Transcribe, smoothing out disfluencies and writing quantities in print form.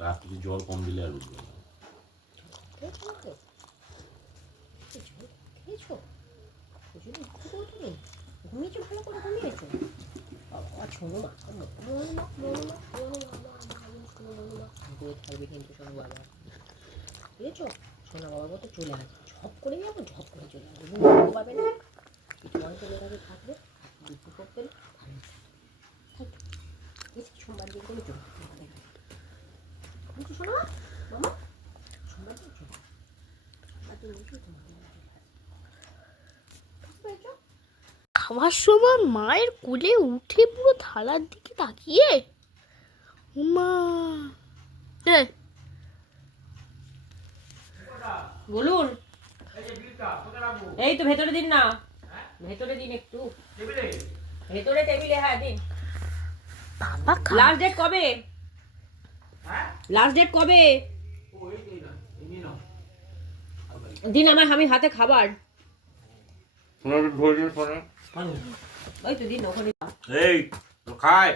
রাত্রি জল কম দিলে আর উঠবে না। ঘুমিয়েছো ভালো করে ঘুমিয়েছো বাবা ছোনো মা থাকবে কিন্তু শোনো বাবা বুঝেছো সোনা বাবার মতো চলে আসবে ঝপ করে যাবো ঝপ করে চলে আসবে ঘুমতে পারবে না কিছু অনেক জায়গায় থাকবে দুপুর করতে ভালো থাকবে বেশি সোমবার দিন করে চলে বুঝছো শোনো মামা সোমবার দিন চলে সোমবার দিন উঠে তোমাদের খাওয়ার সময় মায়ের কোলে উঠে পুরো থালার দিকে তাকিয়ে মা বলুন এই তো ভেতরে দিন না ভেতরে দিন একটু ভেতরে টেবিলে হ্যাঁ দিন বাবা লাস্ট ডেট কবে লাস্ট ডেট কবে দিন আমার আমি হাতে খাবার ওই তো দিন ওখানে এই তো খায়